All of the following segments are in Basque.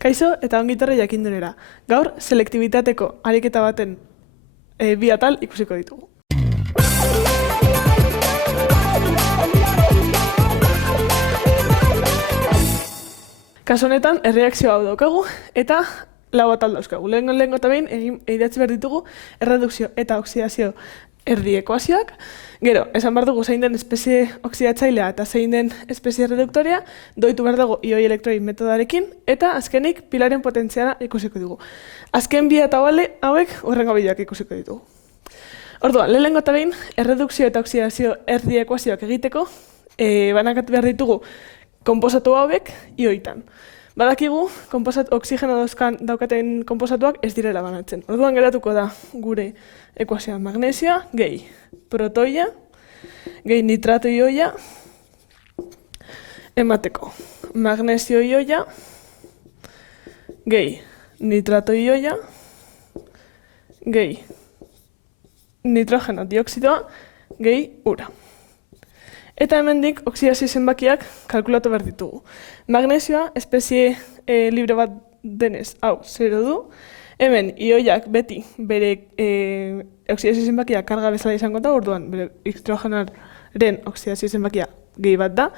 Kaixo eta ongitorri jakindunera. Gaur, selektibitateko ariketa baten bi atal ikusiko ditugu. Kasu honetan, erreakzio hau daukagu eta lau atal dauzkagu. Lehengo eta behin idatzi behar ditugu erredukzio eta oksidazio erdi ekuazioak. Gero, esan behar dugu zein den espezie oksidatzailea eta zein den espezie reduktorea, doitu behar dugu ioi elektroi metodarekin, eta azkenik pilaren potentziala ikusiko dugu. Azken bi eta hauek hurrengo bideoak ikusiko ditugu. Orduan, lehengo eta behin, erredukzio eta oksidazio erdi ekuazioak egiteko, banakatu behar ditugu konposatu hauek ioitan. Badakigu, oksigeno daukaten konposatuak ez direla banatzen. Orduan geratuko da gure ekuazioa magnesioa, gehi protoia, gehi nitrato ioia, emateko magnesio ioia, gehi nitrato ioia, gehi nitrogeno dioksidoa, gehi ura. Eta hemendik oksidazio zenbakiak kalkulatu behar ditugu. Magnesioa, espezie libre bat denez, hau, 0 du. Hemen, ioiak beti bere oksidazio zenbakia karga bezala izango da, orduan, bere nitrogenoaren oksidazio zenbakia gehi bat da.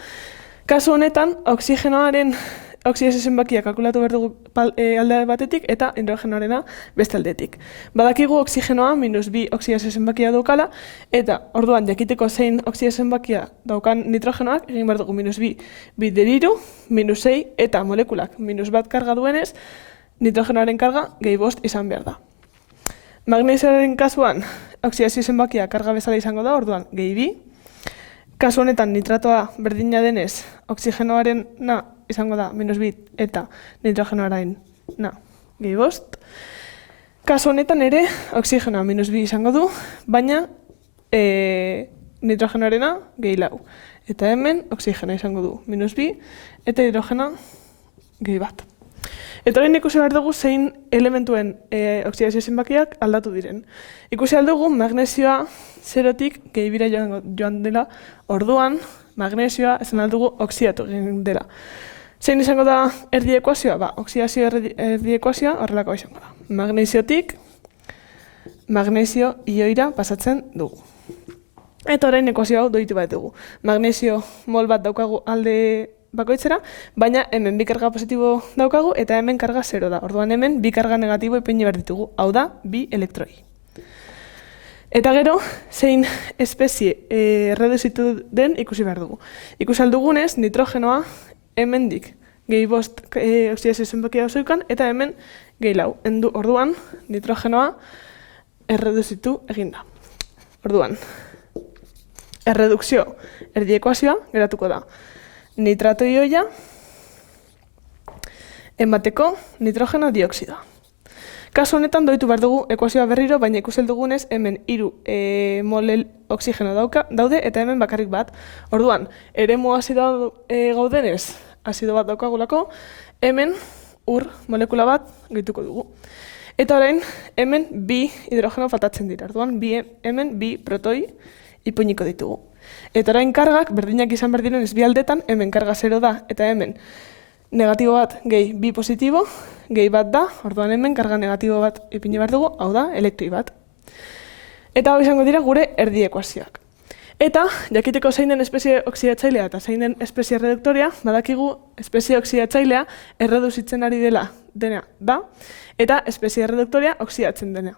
Kasu honetan, oksigenoaren oksidazio zenbakia kalkulatu behar dugu alde batetik eta hidrogenoarena beste aldetik. Badakigu oksigenoa -2 oksidazio zenbakia daukala, eta orduan jakiteko zein oksidazio zenbakia daukan nitrogenoak, egin behar dugu -2 bideriru, -6 eta molekulak -1 karga duenez, nitrogenoaren karga gehi 5 izan behar da. Magnesioaren kasuan, oksidazio zenbakia karga bezala izango da, orduan gehi 2. Kasu honetan nitratoa berdina denez, oksigenoarena izango da -2 eta nitrogenoaren gehi 5. Kasu honetan ere, oksigenoa -2 izango du, baina nitrogenoarena gehi 4. Eta hemen, oksigenoa izango du -2 eta hidrogenoa gehi 1. Eta hori ikusi behar dugu zein elementuen oksidazio zenbakiak aldatu diren. Ikusi behar dugu magnesioa 0tik gehi 2 joan dela, orduan magnesioa esan aldugu oksidatu egin dela. Zein izango da erdi ekuazioa? Oksidazio erdi ekuazioa horrelako izango da. Magnesiotik magnesio ioira pasatzen dugu. Eta orain ekuazio hau doitu bat dugu. Magnesio mol bat daukagu alde bakoitzera, baina hemen bi karga positibo daukagu eta hemen karga 0 da. Orduan hemen bi karga negatibo ipini behar ditugu, hau da, bi elektroi. Eta gero, zein espezie erreduzitu den ikusi behar dugu. Ikusi aldugunez, nitrogenoa hemendik gehi 5 oksidazio zenbakia zeukan eta hemen gehi 4. Orduan, nitrogenoa erreduzitu eginda. Orduan, erredukzio erdi ekuazioa geratuko da. Nitrato ioia, emateko nitrogeno dioksidoa. Kasu honetan doitu behar dugu ekuazioa berriro, baina ikusi dugunez hemen 3 mol oksigeno daude eta hemen bakarrik bat. Orduan, eremu azido gaudenez, azido bat daukagulako, hemen ur molekula bat gehituko dugu. Eta orain, hemen bi hidrogeno faltatzen dira. Orduan, hemen bi protoi ipuiniko ditugu. Eta orain kargak berdinak izan behar diren bi aldetan, hemen karga 0 da, eta hemen negatibo bat gehi 2 positibo, gehi 1 da, orduan hemen karga negatibo bat ipini behar dugu, hau da, elektroi bat. Eta hau izango dira gure erdi ekuazioak. Eta, jakiteko zein den espezie oksidatzailea eta zein den espezie reduktorea, badakigu espezie oksidatzailea erreduzitzen ari dena da, eta espezie reduktorea oksidatzen dena.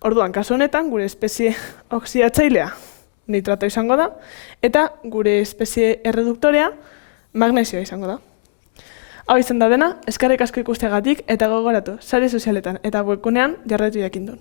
Orduan, kasu honetan, gure espezie oksidatzailea nitrato izango da, eta gure espezie erreduktorea magnesioa izango da. Hau izan da dena, eskerrik asko ikusteagatik eta gogoratu, sare sozialetan eta webgunean jarraitu jakindun.